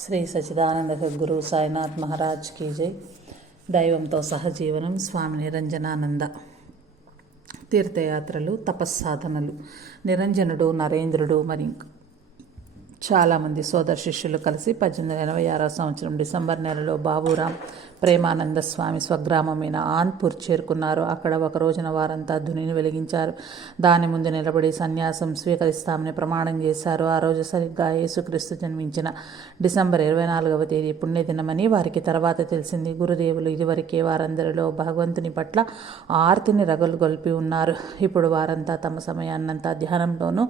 Shri Sachidananda Sadhguru Sainath Maharaj key జై. దైవంతో సహజీవనం. స్వామి నిరంజనానంద. తీర్థయాత్రలు, తపస్సాధనలు. నిరంజనుడు, నరేంద్రుడు మరి చాలామంది సోదర శిష్యులు కలిసి 1886 సంవత్సరం డిసెంబర్ నెలలో బాబురాం ప్రేమానంద స్వామి స్వగ్రామమైన ఆన్పూర్ చేరుకున్నారు. అక్కడ ఒక రోజున వారంతా ధునిని వెలిగించారు. దాని ముందు నిలబడి సన్యాసం స్వీకరిస్తామని ప్రమాణం చేశారు. ఆ రోజు సరిగ్గా యేసుక్రీస్తు జన్మించిన డిసెంబర్ 24వ తేదీ పుణ్యదినమని వారికి తర్వాత తెలిసింది. గురుదేవులు ఇదివరకే వారందరిలో భగవంతుని పట్ల ఆర్తిని రగలుగొల్పి ఉన్నారు. ఇప్పుడు వారంతా తమ సమయాన్నంతా ధ్యానంలోనూ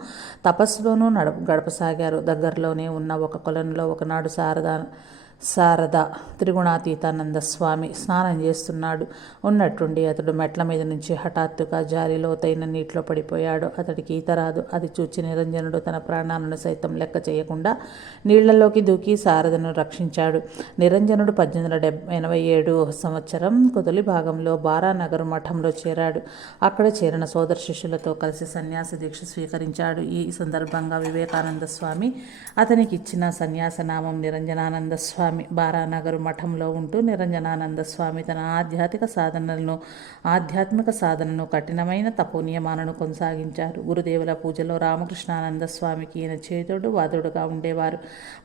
తపస్సులోనూ గడపసాగారు. దగ్గరలోనే ఉన్న ఒక కొలంలో ఒకనాడు శారద త్రిగుణాతీతానంద స్వామి స్నానం చేస్తున్నాడు. ఉన్నట్టుండి అతడు మెట్ల మీద నుంచి హఠాత్తుగా జారి లోతైన నీటిలో పడిపోయాడు. అతడికి ఈత రాదు. అది చూచి నిరంజనుడు తన ప్రాణాలను సైతం లెక్క చేయకుండా నీళ్లలోకి దూకి శారదను రక్షించాడు. నిరంజనుడు 1887 సంవత్సరం తొలి భాగంలో బారానగర్ మఠంలో చేరాడు. అక్కడ చేరిన సోదర శిష్యులతో కలిసి సన్యాస దీక్ష స్వీకరించాడు. ఈ సందర్భంగా వివేకానంద స్వామి అతనికి ఇచ్చిన సన్యాస నామం నిరంజనానంద స్వామి. బారానగర్ మఠంలో ఉంటూ నిరంజనానంద స్వామి తన ఆధ్యాత్మిక సాధనను కఠినమైన తపోనియమాలను కొనసాగించారు. గురుదేవుల పూజలో రామకృష్ణానంద స్వామికి ఈయన చేతుడు వాదుడుగా ఉండేవారు.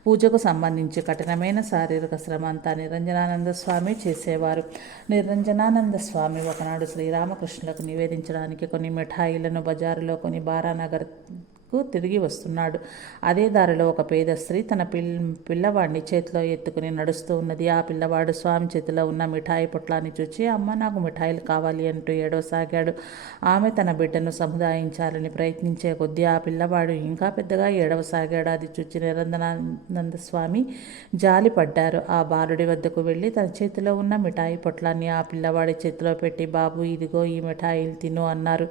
పూజకు సంబంధించి కఠినమైన శారీరక శ్రమ అంతా నిరంజనానంద స్వామి చేసేవారు. నిరంజనానంద స్వామి ఒకనాడు శ్రీరామకృష్ణులకు నివేదించడానికి కొన్ని మిఠాయిలను బజారులో కొని బారానగర్ తిరిగి వస్తున్నాడు. అదే దారిలో ఒక పేద స్త్రీ తన పిల్లవాడిని చేతిలో ఎత్తుకుని నడుస్తూ ఉన్నది. ఆ పిల్లవాడు స్వామి చేతిలో ఉన్న మిఠాయి పొట్లాన్ని చూచి, అమ్మ నాకు మిఠాయిలు కావాలి అంటూ ఏడవసాగాడు. ఆమె తన బిడ్డను సముదాయించాలని ప్రయత్నించే కొద్దీ ఆ పిల్లవాడు ఇంకా పెద్దగా ఏడవసాగాడు. అది చూచి నిరంజనానంద స్వామి జాలి పడ్డారు. ఆ బాలుడి వద్దకు వెళ్ళి తన చేతిలో ఉన్న మిఠాయి పొట్లాన్ని ఆ పిల్లవాడి చేతిలో పెట్టి, బాబు ఇదిగో ఈ మిఠాయిలు తిను అన్నారు.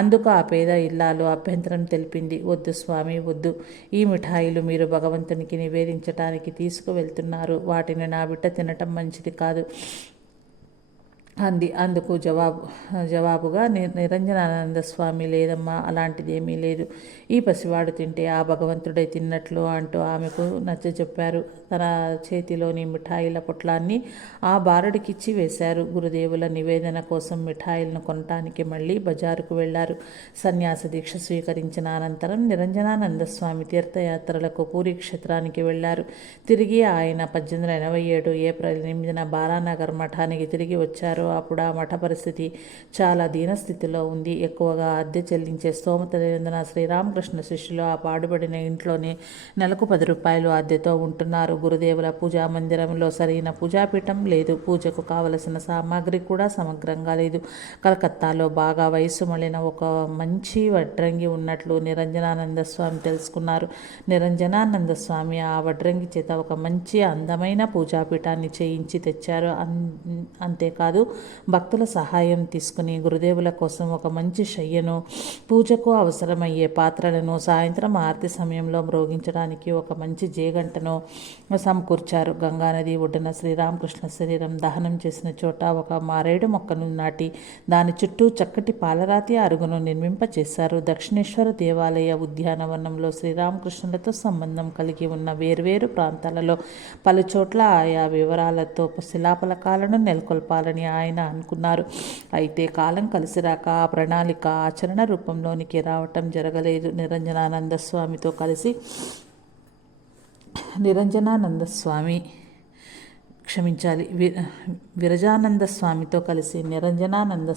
అందుకు ఆ పేద ఇల్లాలు అభ్యంతరం తెలిపింది. వద్దు స్వామి, వద్దు. ఈ మిఠాయిలు మీరు భగవంతునికి నివేదించటానికి తీసుకువెళ్తున్నారు. వాటిని నా బిడ్డ తినటం మంచిది కాదు అంది. అందుకు జవాబుగా నిరంజనానంద స్వామి, లేదమ్మా, అలాంటిదేమీ లేదు. ఈ పసివాడు తింటే ఆ భగవంతుడే తిన్నట్లు అంటూ ఆమెకు నచ్చజెప్పారు. తన చేతిలోని మిఠాయిల పొట్లాన్ని ఆ బాలుడికిచ్చి వేశారు. గురుదేవుల నివేదన కోసం మిఠాయిలను కొనటానికి మళ్ళీ బజారుకు వెళ్లారు. సన్యాస దీక్ష స్వీకరించిన అనంతరం నిరంజనానంద స్వామి తీర్థయాత్రలకు పూరీ క్షేత్రానికి వెళ్లారు. తిరిగి ఆయన 1887 ఏప్రిల్ 8న బారానగర్ మఠానికి తిరిగి వచ్చారు. అప్పుడు ఆ మఠ పరిస్థితి చాలా దీనస్థితిలో ఉంది. ఎక్కువగా అద్దె చెల్లించే స్తోమత లేనందున శ్రీరామకృష్ణ శిష్యులు ఆ పాడుబడిన ఇంట్లోనే నెలకు 10 రూపాయలు అద్దెతో ఉంటున్నారు. గురుదేవుల పూజా మందిరంలో సరైన పూజాపీఠం లేదు. పూజకు కావలసిన సామాగ్రి కూడా సమగ్రంగా లేదు. కలకత్తాలో బాగా వయసు మళ్ళిన ఒక మంచి వడ్రంగి ఉన్నట్లు నిరంజనానంద స్వామి తెలుసుకున్నారు. నిరంజనానంద స్వామి ఆ వడ్రంగి చేత ఒక మంచి అందమైన పూజాపీఠాన్ని చేయించి తెచ్చారు. అంతేకాదు, భక్తుల సహాయం తీసుకుని గురుదేవుల కోసం ఒక మంచి శయ్యను, పూజకు అవసరమయ్యే పాత్రలను, సాయంత్రం ఆరతి సమయంలో మ్రోగించడానికి ఒక మంచి జేగంటను సమకూర్చారు. గంగానది ఒడ్డున శ్రీరామకృష్ణ శరీరం దహనం చేసిన చోట ఒక మారేడు మొక్కను నాటి దాని చుట్టూ చక్కటి పాలరాతి అరుగును నిర్మింపచేశారు. దక్షిణేశ్వర దేవాలయ ఉద్యానవనంలో శ్రీరామకృష్ణులతో సంబంధం కలిగి ఉన్న వేర్వేరు ప్రాంతాలలో పలుచోట్ల ఆయా వివరాలతో శిలాఫలకాలను నెలకొల్పాలని ఆయన అనుకున్నారు. అయితే కాలం కలిసిరాక ఆ ప్రణాళిక ఆచరణ రూపంలోనికి రావటం జరగలేదు. విరజానంద స్వామితో కలిసి నిరంజనానంద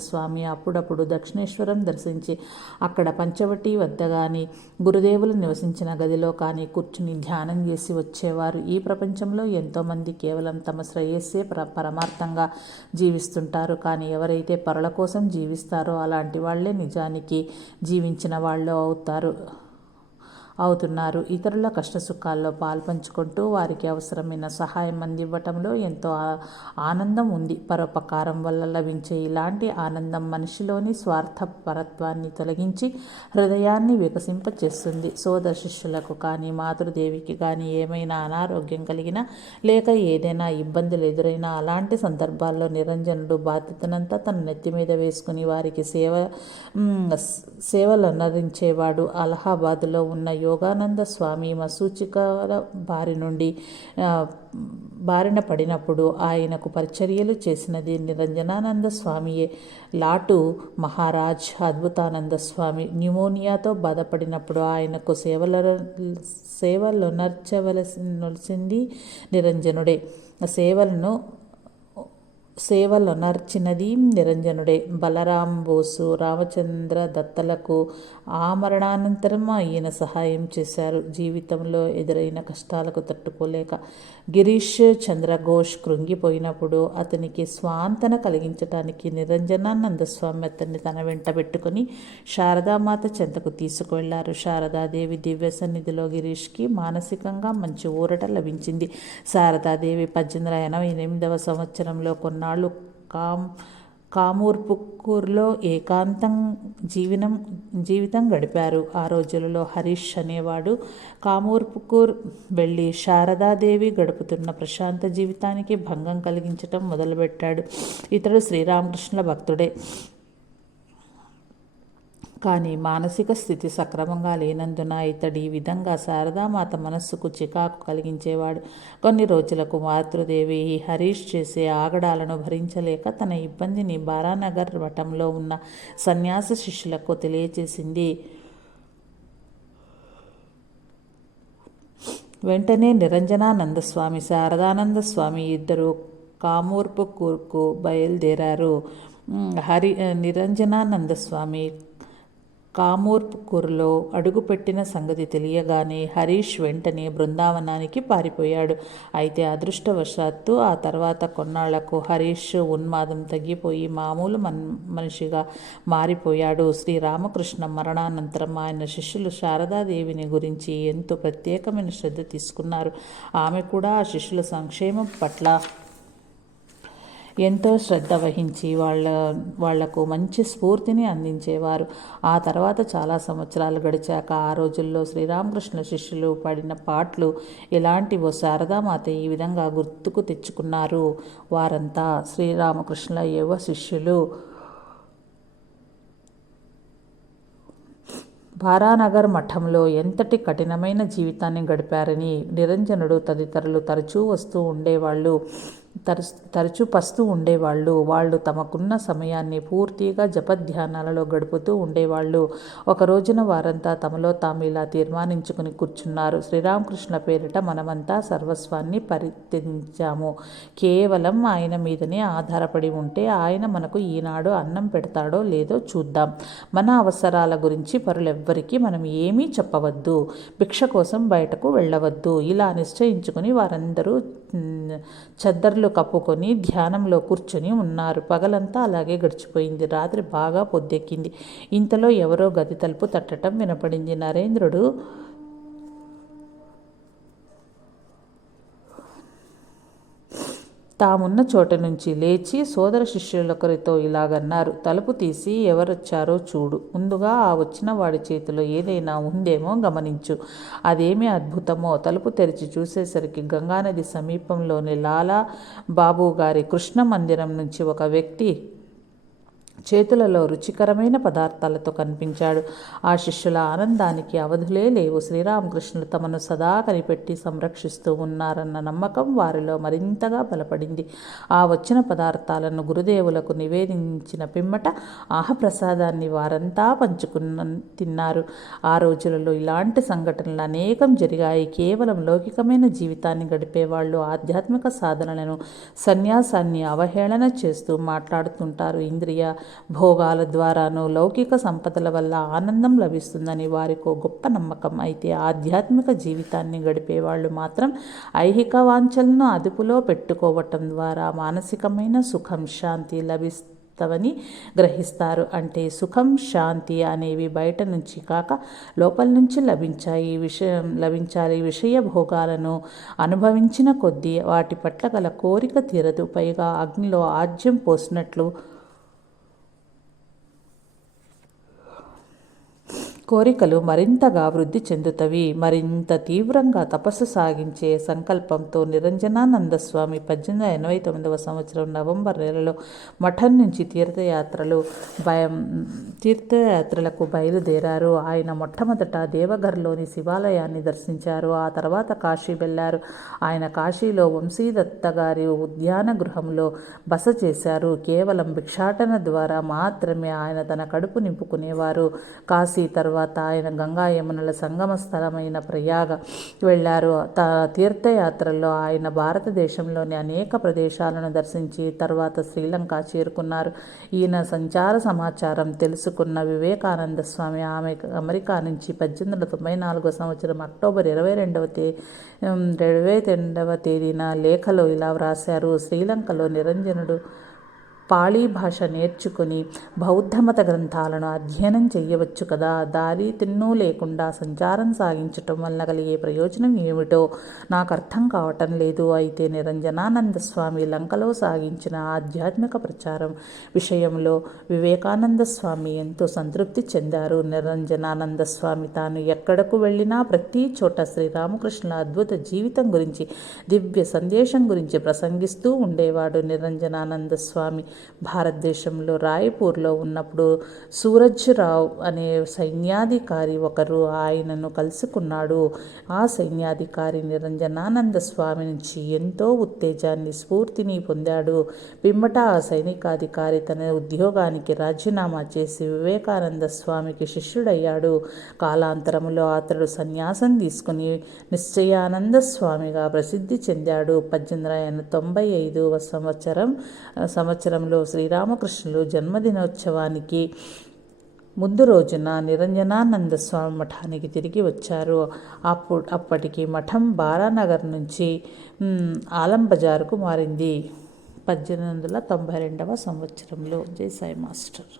స్వామి అప్పుడప్పుడు దక్షిణేశ్వరం దర్శించి అక్కడ పంచవటి వద్ద కానీ గురుదేవులు నివసించిన గదిలో కానీ కూర్చుని ధ్యానం చేసి వచ్చేవారు. ఈ ప్రపంచంలో ఎంతోమంది కేవలం తమ శ్రేయస్సే పరమార్థంగా జీవిస్తుంటారు. కానీ ఎవరైతే పరుల కోసం జీవిస్తారో అలాంటి వాళ్లే నిజానికి జీవించిన వాళ్ళు అవుతున్నారు. ఇతరుల కష్టసుఖాల్లో పాల్పంచుకుంటూ వారికి అవసరమైన సహాయం అందివ్వటంలో ఎంతో ఆనందం ఉంది. పరోపకారం వల్ల లభించే ఇలాంటి ఆనందం మనిషిలోని స్వార్థపరత్వాన్ని తొలగించి హృదయాన్ని వికసింపచేస్తుంది. సోదర శిష్యులకు కానీ మాతృదేవికి కానీ ఏమైనా అనారోగ్యం కలిగినా లేక ఏదైనా ఇబ్బందులు ఎదురైనా అలాంటి సందర్భాల్లో నిరంజనుడు బాధ్యతనంతా తన నెత్తి మీద వేసుకుని వారికి సేవలు అందించేవాడు. అలహాబాద్లో ఉన్న యోగానంద స్వామి మశూచికల బారిన పడినప్పుడు ఆయనకు పరిచర్యలు చేసినది నిరంజనానంద స్వామియే. లాటు మహారాజ్ అద్భుతానంద స్వామి న్యూమోనియాతో బాధపడినప్పుడు ఆయనకు సేవలొనర్చవలసింది నిరంజనుడే. సేవలొనర్చినది నిరంజనుడే. బలరాం బోసు, రామచంద్ర దత్తలకు ఆమరణానంతరం ఈయన సహాయం చేశారు. జీవితంలో ఎదురైన కష్టాలకు తట్టుకోలేక గిరీష్ చంద్ర ఘోష్ కృంగిపోయినప్పుడు అతనికి స్వాంతన కలిగించటానికి నిరంజనానంద స్వామి అతన్ని తన వెంట పెట్టుకుని శారదామాత చెంతకు తీసుకువెళ్లారు. శారదాదేవి దివ్య సన్నిధిలో గిరీష్కి మానసికంగా మంచి ఊరట లభించింది. శారదాదేవి 1888వ సంవత్సరంలో కొన్నాళ్ళు కామూర్పుకూర్లో ఏకాంతం జీవితం గడిపారు. ఆ రోజులలో హరీష్ అనేవాడు కామూర్పుకూర్ వెళ్ళి శారదాదేవి గడుపుతున్న ప్రశాంత జీవితానికి భంగం కలిగించటం మొదలుపెట్టాడు. ఇతడు శ్రీరామకృష్ణుల భక్తుడే, కానీ మానసిక స్థితి సక్రమంగా లేనందున ఇతడి ఈ విధంగా శారదామాత మనస్సుకు చికాకు కలిగించేవాడు. కొన్ని రోజులకు మాతృదేవి హరీష్ చేసే ఆగడాలను భరించలేక తన ఇబ్బందిని బారానగర్ మఠంలో ఉన్న సన్యాస శిష్యులకు తెలియచేసింది. వెంటనే నిరంజనానంద స్వామి, శారదానంద స్వామి ఇద్దరు కామూర్పుకూర్కు బయలుదేరారు. నిరంజనానంద స్వామి కామూర్పుకూర్లో అడుగుపెట్టిన సంగతి తెలియగానే హరీష్ వెంటనే బృందావనానికి పారిపోయాడు. అయితే అదృష్టవశాత్తు ఆ తర్వాత కొన్నాళ్లకు హరీష్ ఉన్మాదం తగ్గిపోయి మామూలు మనిషిగా మారిపోయాడు. శ్రీరామకృష్ణ మరణానంతరం ఆయన శిష్యులు శారదాదేవిని గురించి ఎంతో ప్రత్యేకమైన శ్రద్ధ తీసుకున్నారు. ఆమె కూడా ఆ శిష్యుల సంక్షేమం పట్ల ఎంతో శ్రద్ధ వహించి వాళ్లకు మంచి స్ఫూర్తిని అందించేవారు. ఆ తర్వాత చాలా సంవత్సరాలు గడిచాక ఆ రోజుల్లో శ్రీరామకృష్ణ శిష్యులు పడిన పాట్లు ఎలాంటివో శారదామాత ఈ విధంగా గుర్తుకు తెచ్చుకున్నారు. వారంతా శ్రీరామకృష్ణుల యువ శిష్యులు. బారానగర్ మఠంలో ఎంతటి కఠినమైన జీవితాన్ని గడిపారని నిరంజనుడు తదితరులు తరచూ పస్తూ ఉండేవాళ్ళు. వాళ్ళు తమకున్న సమయాన్ని పూర్తిగా జపధ్యానాలలో గడుపుతూ ఉండేవాళ్ళు. ఒక రోజున వారంతా తమలో తాము ఇలా తీర్మానించుకుని కూర్చున్నారు. శ్రీరామకృష్ణ పేరిట మనమంతా సర్వస్వాన్ని పరిత్యజించాము. కేవలం ఆయన మీదనే ఆధారపడి ఉంటే ఆయన మనకు ఈనాడు అన్నం పెడతాడో లేదో చూద్దాం. మన అవసరాల గురించి పరులెవ్వరికీ మనం ఏమీ చెప్పవద్దు. భిక్ష కోసం బయటకు వెళ్ళవద్దు. ఇలా నిశ్చయించుకుని వారందరూ చద్దర్లు కప్పుకొని ధ్యానంలో కూర్చొని ఉన్నారు. పగలంతా అలాగే గడిచిపోయింది. రాత్రి బాగా పొద్దెక్కింది. ఇంతలో ఎవరో గది తలుపు తట్టడం వినపడింది. నరేంద్రుడు తామున్న చోట నుంచి లేచి సోదర శిష్యులొకరితో ఇలాగన్నారు, తలుపు తీసి ఎవరొచ్చారో చూడు. ముందుగా ఆ వచ్చిన వాడి చేతిలో ఏదైనా ఉందేమో గమనించు. అదేమి అద్భుతమో. తలుపు తెరిచి చూసేసరికి గంగానది సమీపంలోని లాలా బాబు గారి కృష్ణ మందిరం నుంచి ఒక వ్యక్తి చేతులలో రుచికరమైన పదార్థాలతో కనిపించాడు. ఆ శిష్యుల ఆనందానికి అవధులే లేవు. శ్రీరామకృష్ణులు తమను సదా కనిపెట్టి సంరక్షిస్తూ ఉన్నారన్న నమ్మకం వారిలో మరింతగా బలపడింది. ఆ వచ్చిన పదార్థాలను గురుదేవులకు నివేదించిన పిమ్మట ఆహప్రసాదాన్ని వారంతా తిన్నారు. ఆ రోజులలో ఇలాంటి సంఘటనలు అనేకం జరిగాయి. కేవలం లౌకికమైన జీవితాన్ని గడిపేవాళ్ళు ఆధ్యాత్మిక సాధనలను, సన్యాసాన్ని అవహేళన చేస్తూ మాట్లాడుతుంటారు. ఇంద్రియ భోగాల ద్వారాను లౌకిక సంపదల వల్ల ఆనందం లభిస్తుందని వారికో గొప్ప నమ్మకం. అయితే ఆధ్యాత్మిక జీవితాన్ని గడిపేవాళ్ళు మాత్రం ఐహిక వాంఛలను అదుపులో పెట్టుకోవటం ద్వారా మానసికమైన సుఖం, శాంతి లభిస్తావని గ్రహిస్తారు. అంటే సుఖం, శాంతి అనేవి బయట నుంచి కాక లోపల నుంచి లభించాలి. విషయ భోగాలను అనుభవించిన కొద్దీ వాటి పట్ల గల కోరిక తీరదు. పైగా అగ్నిలో ఆజ్యం పోసినట్లు కోరికలు మరింతగా వృద్ధి చెందుతవి. మరింత తీవ్రంగా తపస్సు సాగించే సంకల్పంతో నిరంజనానంద స్వామి 1889 సంవత్సరం నవంబర్ నెలలో మఠం నుంచి తీర్థయాత్రలకు బయలుదేరారు. ఆయన మొట్టమొదట దేవఘర్లోని శివాలయాన్ని దర్శించారు. ఆ తర్వాత కాశీ వెళ్లారు. ఆయన కాశీలో వంశీదత్త గారి ఉద్యాన గృహంలో బస చేశారు. కేవలం భిక్షాటన ద్వారా మాత్రమే ఆయన తన కడుపు నింపుకునేవారు. కాశీ తర్వాత ఆయన గంగా యమునల సంగమ స్థలమైన ప్రయాగ వెళ్ళారు. తీర్థయాత్రల్లో ఆయన భారతదేశంలోని అనేక ప్రదేశాలను దర్శించి తర్వాత శ్రీలంక చేరుకున్నారు. ఈయన సంచార సమాచారం తెలుసుకున్న వివేకానంద స్వామి అమెరికా నుంచి 1894 సంవత్సరం అక్టోబర్ 22వ తేదీన లేఖలో ఇలా వ్రాశారు: శ్రీలంకలో నిరంజనుడు పాళీ భాష నేర్చుకుని బౌద్ధమత గ్రంథాలను అధ్యయనం చేయవచ్చు కదా. దారి తిన్ను లేకుండా సంచారం సాగించటం వల్ల కలిగే ప్రయోజనం ఏమిటో నాకు అర్థం కావటం లేదు. అయితే నిరంజనానంద స్వామి లంకలో సాగించిన ఆధ్యాత్మిక ప్రచారం విషయంలో వివేకానంద స్వామి ఎంతో సంతృప్తి చెందారు. నిరంజనానంద స్వామి తాను ఎక్కడకు వెళ్ళినా ప్రతి చోట శ్రీరామకృష్ణుల అద్భుత జీవితం గురించి, దివ్య సందేశం గురించి ప్రసంగిస్తూ ఉండేవాడు. నిరంజనానంద స్వామి భారతదేశంలో రాయ్పూర్లో ఉన్నప్పుడు సూరజ్రావు అనే సైన్యాధికారి ఒకరు ఆయనను కలుసుకున్నాడు. ఆ సైన్యాధికారి నిరంజనానంద స్వామి నుంచి ఎంతో ఉత్తేజాన్ని, స్ఫూర్తిని పొందాడు. పిమ్మట ఆ సైనికాధికారి తన ఉద్యోగానికి రాజీనామా చేసి వివేకానంద స్వామికి శిష్యుడయ్యాడు. కాలాంతరంలో అతడు సన్యాసం తీసుకుని నిశ్చయానంద స్వామిగా ప్రసిద్ధి చెందాడు. 1895 సంవత్సరంలో శ్రీరామకృష్ణులు జన్మదినోత్సవానికి ముందు రోజున నిరంజనానంద స్వామి మఠానికి తిరిగి వచ్చారు. అప్పటికి మఠం బారానగర్ నుంచి ఆలం బజారుకు మారింది. 1892 సంవత్సరంలో. జై సాయి మాస్టర్.